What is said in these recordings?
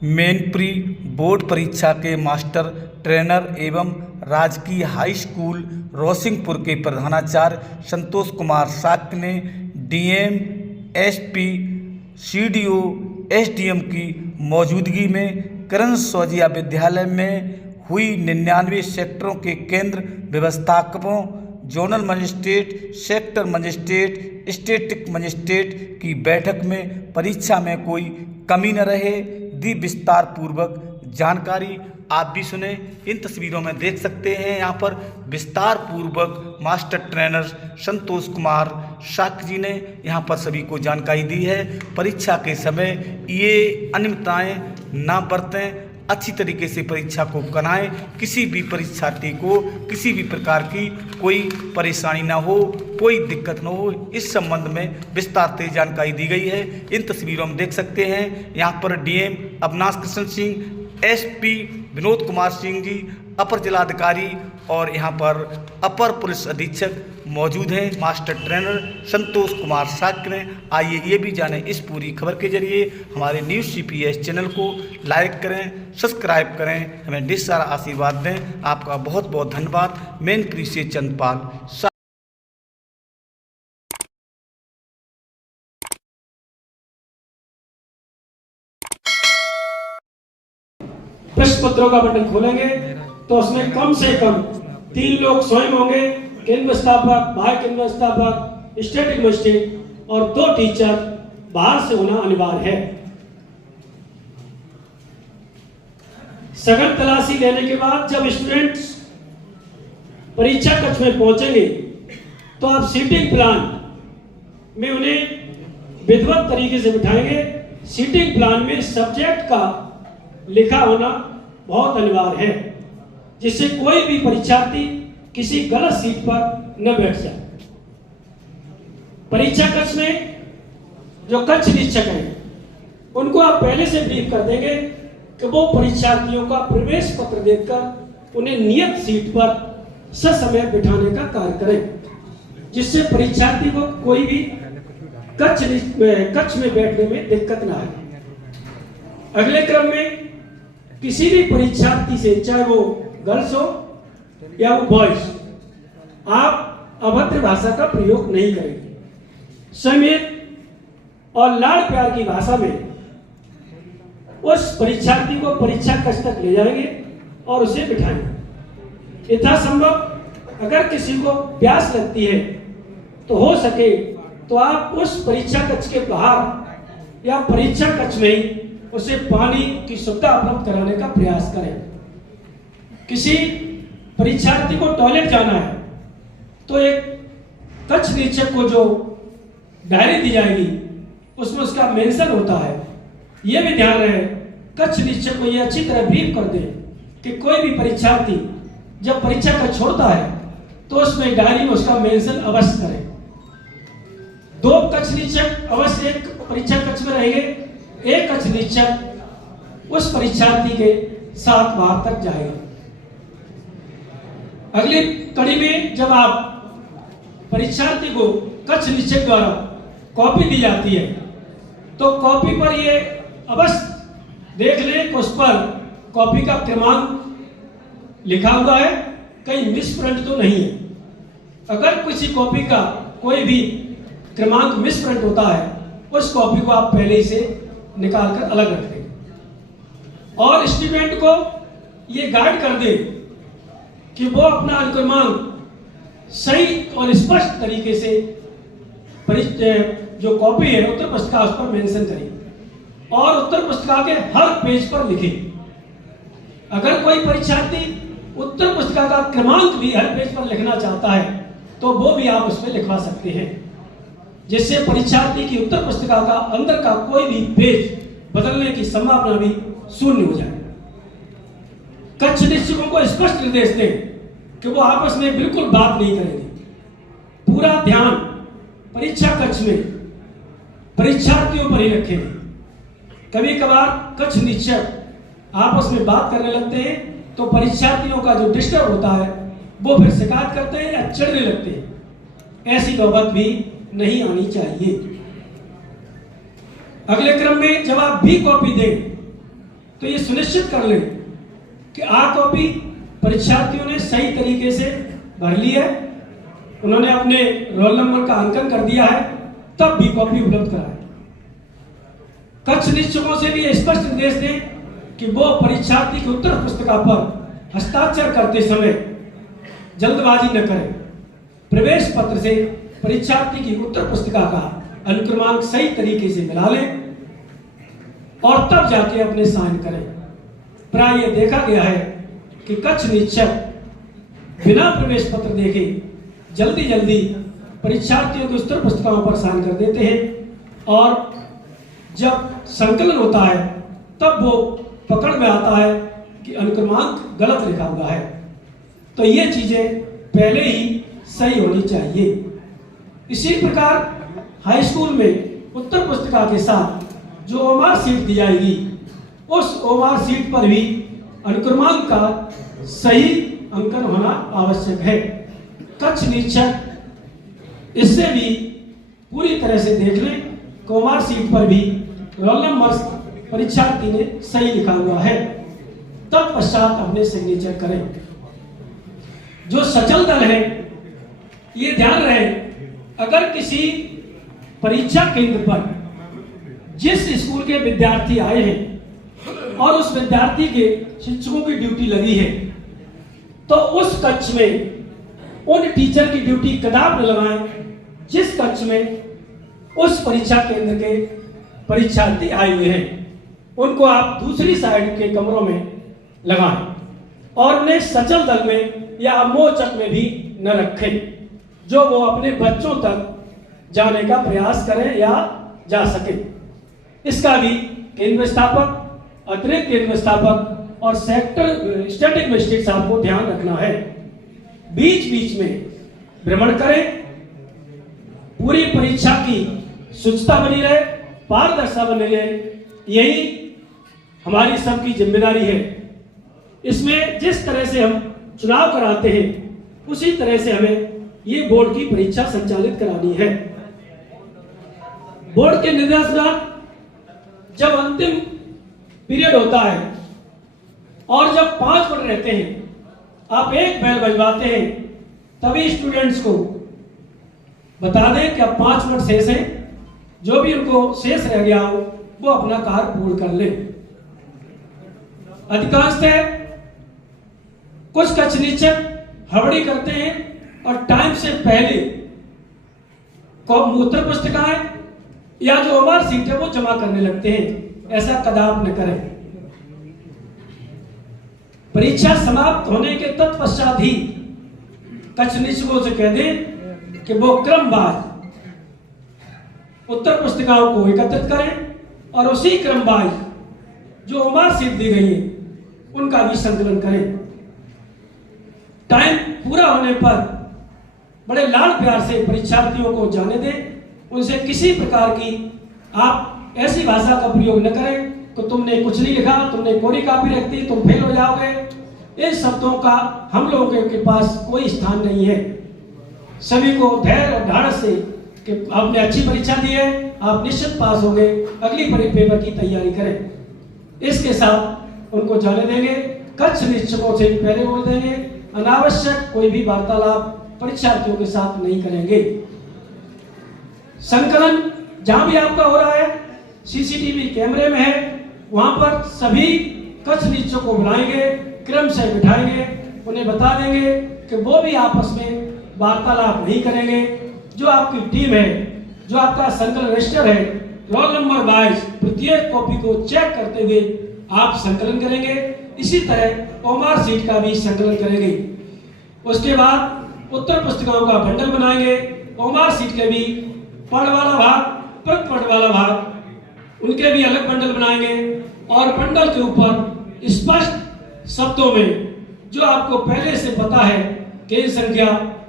Main pre board परीक्षा के master trainer एवं राजकीय हाई स्कूल रोसिंगपुर के प्रधानाचार्य संतोष कुमार शाक्य ने डीएम, एसपी, सीडीओ, एसडीएम की मौजूदगी में करण सौजिया विद्यालय में हुई 99 सेक्टरों के केंद्र व्यवस्थापकों, zonal magistrate, sector magistrate, static magistrate की बैठक में परीक्षा में कोई कमी न रहे दी विस्तार पूर्वक जानकारी। आप भी सुने। इन तस्वीरों में देख सकते हैं यहाँ पर विस्तार पूर्वक मास्टर ट्रेनर संतोष कुमार शाक्य जी ने यहाँ पर सभी को जानकारी दी है। परीक्षा के समय ये अनियमितताएं ना बरतें, अच्छी तरीके से परीक्षा को कराएं, किसी भी परीक्षार्थी को किसी भी प्रकार की कोई परेशानी ना हो, कोई दिक्कत ना हो, इस संबंध में विस्तार से जानकारी दी गई है। इन तस्वीरों में देख सकते हैं यहाँ पर डीएम अविनाश कृष्ण सिंह, एसपी विनोद कुमार सिंह जी, अपर जिलाधिकारी और यहाँ पर अपर पुलिस अधीक्षक मौजूद हैं। मास्टर ट्रेनर संतोष कुमार शाक्य ने। आइए ये भी जानें इस पूरी खबर के जरिए। हमारे न्यूज़ CPS चैनल को लाइक करें, सब्सक्राइब करें, हमें ढेर सारा आशीर्वाद दें। आपका बहुत बहुत धन्यवाद। मेन प्री से चंदपाल। प्रश्न पत्रों का बटन खोलेंगे तो उसमें कम से कम 3 लोग स्वयं होंगे, केंद्र व्यवस्थापक, बाह्य केंद्र व्यवस्थापक, स्टैटिक मजिस्ट्रेट और 2 टीचर बाहर से होना अनिवार्य है। सघन तलाशी लेने के बाद जब स्टूडेंट्स परीक्षा कक्ष में पहुंचेंगे तो आप सीटिंग प्लान में उन्हें विधिवत तरीके से बिठाएंगे। सीटिंग प्लान में सब्जेक्ट का लिखा होना बहुत अनिवार्य है, जिससे कोई भी परीक्षार्थी किसी गलत सीट पर न बैठ जाए। परीक्षा कक्ष में जो कक्ष निरीक्षक हैं उनको आप पहले से ब्रीफ कर देंगे कि वो परीक्षार्थियों का प्रवेश पत्र देखकर उन्हें नियत सीट पर ससमय बिठाने का कार्य करें, जिससे परीक्षार्थी को कोई भी कक्ष में बैठने में दिक्कत न आए। अगले क्रम में किसी भी परीक्षार्थी से, चाहे वो गर्ल्स हो या वो बॉयज, आप अभद्र भाषा का प्रयोग नहीं करेंगे। संयम और लाड़ प्यार की भाषा में उस परीक्षार्थी को परीक्षा कक्ष तक ले जाएंगे और उसे बिठाएंगे। यथासंभव अगर किसी को प्यास लगती है तो हो सके तो आप उस परीक्षा कक्ष के बाहर या परीक्षा कक्ष में ही उसे पानी की सुविधा उपलब्ध कराने का प्रयास करें। किसी परीक्षार्थी को टॉयलेट जाना है तो एक कक्ष निरीक्षक को जो डायरी दी जाएगी उसमें उसका मेंशन होता है। यह भी ध्यान रहे, कक्ष निरीक्षक को यह अच्छी तरह ब्रीफ कर दे कि कोई भी परीक्षार्थी जब परीक्षा कक्ष छोड़ता है तो उसमें डायरी में उसका मेंशन अवश्य करें। 2 कक्ष निरीक्षक अवश्य एक परीक्षा कक्ष में रहेंगे। एक कक्ष निरीक्षक उस परीक्षार्थी के साथ बाहर तक जाएगा। अगली कड़ी में जब आप परीक्षार्थी को कक्ष निरीक्षक द्वारा कॉपी दी जाती है तो कॉपी पर ये अवश्य देख लें कि उस पर कॉपी का क्रमांक लिखा हुआ है, कहीं मिसप्रिंट तो नहीं है। अगर किसी कॉपी का कोई भी क्रमांक मिसप्रिंट होता है उस कॉपी को आप पहले ही से निकालकर अलग रख दें और स्टूडेंट को ये गाइड कर दे कि वो अपना क्रमांक सही और स्पष्ट तरीके से जो कॉपी है उत्तर पुस्तिका उस पर मेंशन करें और उत्तर पुस्तिका के हर पेज पर लिखें। अगर कोई परीक्षार्थी उत्तर पुस्तिका का क्रमांक भी हर पेज पर लिखना चाहता है तो वो भी आप उसमें लिखवा सकते हैं, जिससे परीक्षार्थी की उत्तर पुस्तिका का अंदर का कोई भी पेज बदलने की संभावना भी शून्य हो जाए। कक्ष निरीक्षकों को स्पष्ट निर्देश दें कि वो आपस में बिल्कुल बात नहीं करेंगे। पूरा ध्यान परीक्षा कक्ष में परीक्षार्थियों पर ही रखेंगे। कभी कभार कक्ष निरीक्षक आपस में बात करने लगते हैं तो परीक्षार्थियों का जो डिस्टर्ब होता है वो फिर शिकायत करते हैं या चिढ़ने लगते हैं। ऐसी नौबत भी नहीं आनी चाहिए। अगले क्रम में जब आप बी कॉपी दें तो ये सुनिश्चित कर लें कि आ कॉपी परीक्षार्थियों ने सही तरीके से भर ली है, उन्होंने अपने रोल नंबर का अंकन कर दिया है, तब बी कॉपी उपलब्ध कराएं। कक्ष निरीक्षकों से भी ये स्पष्ट निर्देश दें कि वो परीक्षार्थी की उत्तर पुस्तिका पर हस्ताक्षर करते समय जल्दबाजी न करें। प्रवेश पत्र से परीक्षार्थी की उत्तर पुस्तिका का अनुक्रमांक सही तरीके से मिला लें और तब जाके अपने साइन करें। प्राय यह देखा गया है कि कक्ष निरीक्षक बिना प्रवेश पत्र देखे जल्दी जल्दी परीक्षार्थियों की उत्तर पुस्तिकाओं पर साइन कर देते हैं और जब संकलन होता है तब वो पकड़ में आता है कि अनुक्रमांक गलत लिखा हुआ है। तो ये चीजें पहले ही सही होनी चाहिए। इसी प्रकार हाई स्कूल में उत्तर पुस्तिका के साथ जो ओमार सीट दी जाएगी, उस ओमार सीट पर भी अनुक्रमांक का सही अंकन होना आवश्यक है। कक्ष निरीक्षक इससे भी पूरी तरह से देख लें कि ओमार सीट पर भी रोल नंबर परीक्षार्थी ने सही लिखा हुआ है, तत्पश्चात अपने सिग्नेचर करें। जो सचल दल है, ये ध्यान रहे, अगर किसी परीक्षा केंद्र पर जिस स्कूल के विद्यार्थी आए हैं और उस विद्यार्थी के शिक्षकों की ड्यूटी लगी है, तो उस कक्ष में उन टीचर की ड्यूटी कदाप न लगाएं जिस कक्ष में उस परीक्षा केंद्र के परीक्षार्थी आए हुए हैं। उनको आप दूसरी साइड के कमरों में लगाएं और उन्हें सचल दल में या मोचक में भी न रखें, जो वो अपने बच्चों तक जाने का प्रयास करें या जा सके। इसका भी केंद्र व्यवस्थापक, अतिरिक्त केंद्र व्यवस्थापक और सेक्टर स्टैटिक मजिस्ट्रेट साहब को ध्यान रखना है। बीच बीच में भ्रमण करें, पूरी परीक्षा की शुचिता बनी रहे, पारदर्शिता बनी रहे, यही हमारी सबकी जिम्मेदारी है। इसमें जिस तरह से हम चुनाव कराते हैं, उसी तरह से हमें ये बोर्ड की परीक्षा संचालित करानी है। बोर्ड के निर्देश जब अंतिम पीरियड होता है और जब 5 मिनट रहते हैं, आप एक बेल बजवाते हैं, तभी स्टूडेंट्स को बता दें कि अब 5 मिनट शेष हैं, जो भी उनको शेष रह गया हो वो अपना कार्य पूर्ण कर ले। अधिकांशतः कुछ कक्ष निरीक्षक हड़बड़ी करते हैं और टाइम से पहले उत्तर पुस्तिकाएं या जो ओमार सीट है वो जमा करने लगते हैं। ऐसा कदाप न करें। परीक्षा समाप्त होने के तत्पश्चात ही कक्ष निरीक्षकों से कह दें कि वो क्रमवार उत्तर पुस्तिकाओं को एकत्रित करें और उसी क्रमवार जो ओमार सीट दी गई है उनका भी संकलन करें। टाइम पूरा होने पर बड़े लाड़ प्यार से परीक्षार्थियों को जाने दें। उनसे किसी प्रकार की आप ऐसी भाषा का प्रयोग न करें कि तुमने कुछ नहीं लिखा, तुमने कोरी कापी रख दी, तुम फेल हो जाओगे। इन शब्दों का हम लोगों के पास कोई स्थान नहीं है। सभी को धैर्य और ढाढ़स से कि आपने अच्छी परीक्षा दी है, आप निश्चित पास होंगे, अगली पेपर की तैयारी करें। इसके साथ उनको जाने देंगे। कक्ष निरीक्षकों से भी पहले बोल देंगे, अनावश्यक कोई भी वार्तालाप परीक्षार्थियों के साथ नहीं करेंगे। संकलन जहां भी आपका हो रहा है, सीसीटीवी कैमरे में है, वहां पर सभी कक्ष निरीक्षकों को बुलाएंगे, क्रम से बिठाएंगे, उन्हें बता देंगे कि वो भी आपस में वार्तालाप नहीं करेंगे। जो आपकी टीम है, जो आपका संकलन रजिस्टर है, रोल नंबर वाइज प्रत्येक कॉपी को चेक करते हुए आप संकलन करेंगे। इसी तरह ओमार सीट का भी संकलन करेंगे। उसके बाद उत्तर पुस्तिकाओं का बंडल बनाएंगे। ओमार सीट के भी पढ़ वाला भाग, प्रत पढ़ वाला भाग, उनके भी अलग बंडल बनाएंगे और बंडल के ऊपर स्पष्ट शब्दों में जो आपको पहले से पता है, केंद्र संख्या,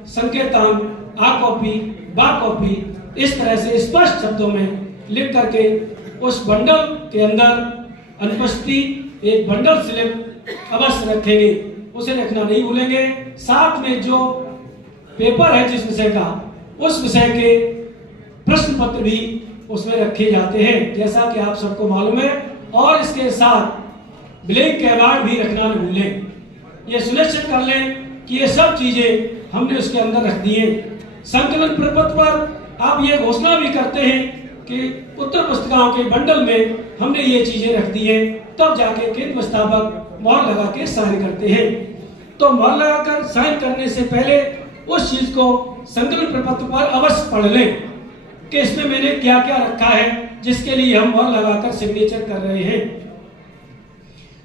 संकेतांक, आ कॉपी, बा कॉपी, इस तरह से स्पष्ट शब्दों में लिख करके उस बंडल के अंदर अनुपस्थिति एक बंडल स्लिप अवश्य रखेंगे, उसे रखना नहीं भूलेंगे। साथ में जो पेपर है जिस विषय का, उस विषय के प्रश्न पत्र भी उसमें रखे जाते हैं, जैसा कि आप सबको मालूम है। और इसके साथ ब्लैंक अवार्ड भी रखना न भूलें। ये सुनिश्चित कर लें कि ये सब चीजें हमने उसके अंदर रख दी हैं। संकलन प्रपत्र पर आप ये घोषणा भी करते हैं कि उत्तर पुस्तिकाओं के बंडल में हमने ये चीजें रख दी हैं, तब जाके केंद्र व्यवस्थापक मोहर लगा के साइन करते हैं। तो मोहर लगाकर साइन करने से पहले उस चीज को संकलन प्रपत्र पर अवश्य पढ़ लें कि इसमें मैंने क्या क्या रखा है, जिसके लिए हम मोहर लगाकर सिग्नेचर कर रहे हैं।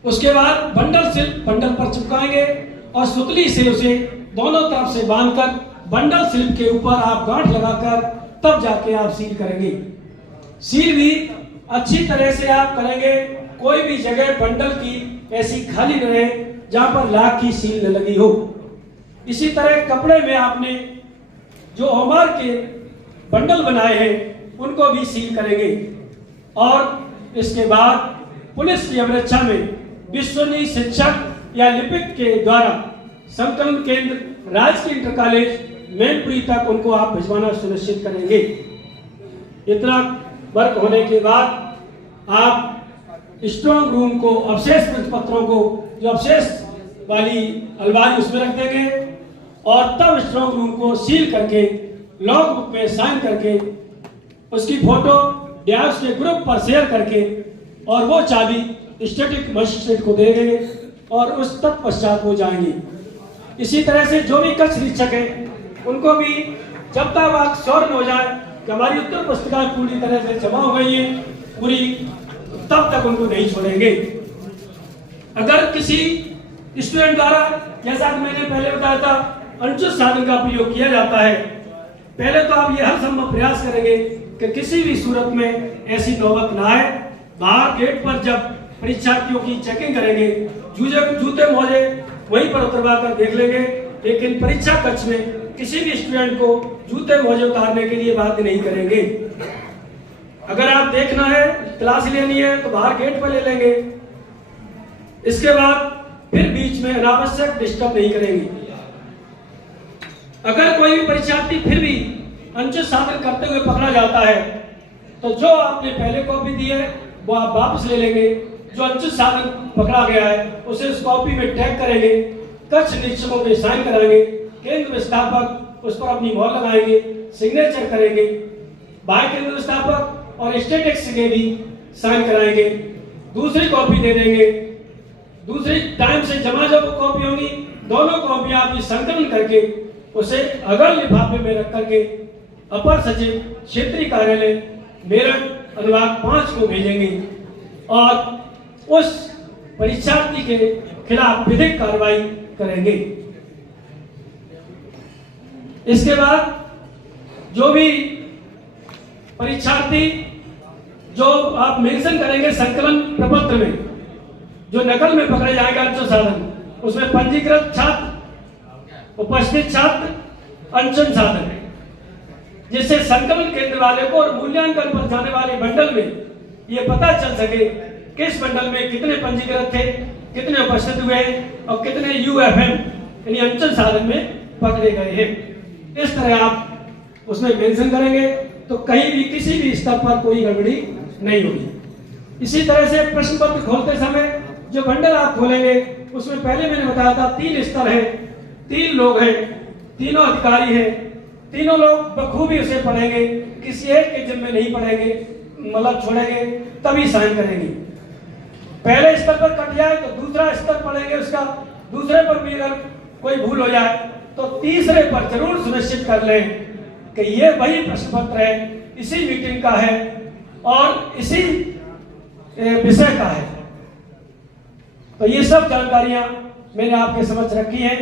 उसके बाद बंडल पर चिपकाएंगे और सुतली से उसे दोनों तरफ से बांधकर बंडल स्लिप के ऊपर आप गांठ लगाकर तब जाके आप सील करेंगे। सील भी अच्छी तरह से आप करेंगे, कोई भी जगह बंडल की ऐसी खाली न रहे जहां पर लाख की सील न लगी हो। इसी तरह कपड़े में आपने जो होमवर्क के बंडल बनाए हैं उनको भी सील करेंगे। और इसके बाद पुलिस की अभिरक्षा में विश्वसनीय शिक्षक या लिपिक के द्वारा संकलन केंद्र राजकीय इंटर कॉलेज मैनपुरी तक उनको आप भिजवाना सुनिश्चित करेंगे। इतना वर्क होने के बाद आप स्ट्रॉन्ग रूम को अवशेष पत्रों को जो अवशेष वाली अलमारी उसमें रख देंगे और तब स्ट्रॉन्ग रूम को सील करके लॉग बुक में साइन करके उसकी फोटो डियास के ग्रुप पर शेयर करके और वो चाबी स्टैटिक मजिस्ट्रेट को दे देंगे और उस तत्पश्चात हो जाएंगे। इसी तरह से जो भी कक्ष निरीक्षक है उनको भी जब तक आप श्योर हो जाए कि हमारी उत्तर पुस्तिकाएं पूरी तरह से जमा हो गई हैं पूरी, तब तक उनको नहीं छोड़ेंगे। अगर किसी स्टूडेंट द्वारा, जैसा कि मैंने पहले बताया था, अनुचित साधन का प्रयोग किया जाता है, पहले तो आप ये हर संभव प्रयास करेंगे कि किसी भी सूरत में ऐसी नौबत ना आए। बाहर गेट पर जब परीक्षार्थियों की चेकिंग करेंगे जूते मोजे वहीं पर उतरवा कर देख लेंगे, लेकिन परीक्षा कक्ष में किसी भी स्टूडेंट को जूते मोजे उतारने के लिए बाध्य नहीं करेंगे। अगर आप देखना है क्लास लेनी है तो बाहर गेट पर ले लेंगे। इसके बाद फिर बीच में अनावश्यक डिस्टर्ब नहीं करेंगे। अगर कोई भी परीक्षार्थी फिर भी अनुचित साधन करते हुए पकड़ा जाता है तो जो आपने पहले कॉपी दी है वो आप वापस ले लेंगे। जो अनुचित साधन पकड़ा गया है उसे उस कॉपी में टैग करेंगे, कक्ष निरीक्षकों पे साइन कराएंगे, केंद्र व्यवस्थापक उस पर अपनी मोहर लगाएंगे, सिग्नेचर करेंगे, बाह्य केंद्र व्यवस्थापक और स्टैटिक्स के भी साइन कराएंगे, दूसरी कॉपी दे देंगे। दूसरी टाइम से जमा जो कॉपी होंगी दोनों कॉपी आप संकलन करके उसे अगर लिफाफे में रख करके अपर सचिव क्षेत्रीय कार्यालय मेरठ अनुभाग 5 को भेजेंगे और उस परीक्षार्थी के खिलाफ विधिक कार्रवाई करेंगे। इसके बाद जो भी परीक्षार्थी जो आप मेंशन करेंगे संकलन प्रपत्र में, जो नकल में पकड़े जाएगा अनुचित साधन, उसमें पंजीकृत छात्र, उपस्थित छात्र, अनशन साधन, जिससे संकलन केंद्र वाले को और मूल्यांकन पर जाने वाले बंडल में ये पता चल सके किस बंडल में कितने पंजीकृत थे, कितने उपस्थित हुए और कितने यूएफएम यानी अनशन साधन में पकड़े गए हैं। इस तरह आप उसमें मेंशन करेंगे तो कहीं भी किसी भी स्तर पर कोई गड़बड़ी नहीं होगी। इसी तरह से प्रश्न पत्र खोलते समय जो बंडल आप खोलेंगे उसमें पहले मैंने बताया था 3 स्तर है, 3 लोग हैं, तीनों अधिकारी हैं, तीनों लोग बखूबी उसे पढ़ेंगे, किसी एक के जिम्मे नहीं पढ़ेंगे, मतलब छोड़ेंगे तभी साइन करेंगे। पहले स्तर पर कट जाए तो दूसरा स्तर पढ़ेंगे उसका, दूसरे पर भी अगर कोई भूल हो जाए तो तीसरे पर जरूर सुनिश्चित कर लें कि ये वही प्रश्न पत्र है, इसी मीटिंग का है और इसी विषय का है। तो ये सब जानकारियां मैंने आपके समक्ष रखी हैं।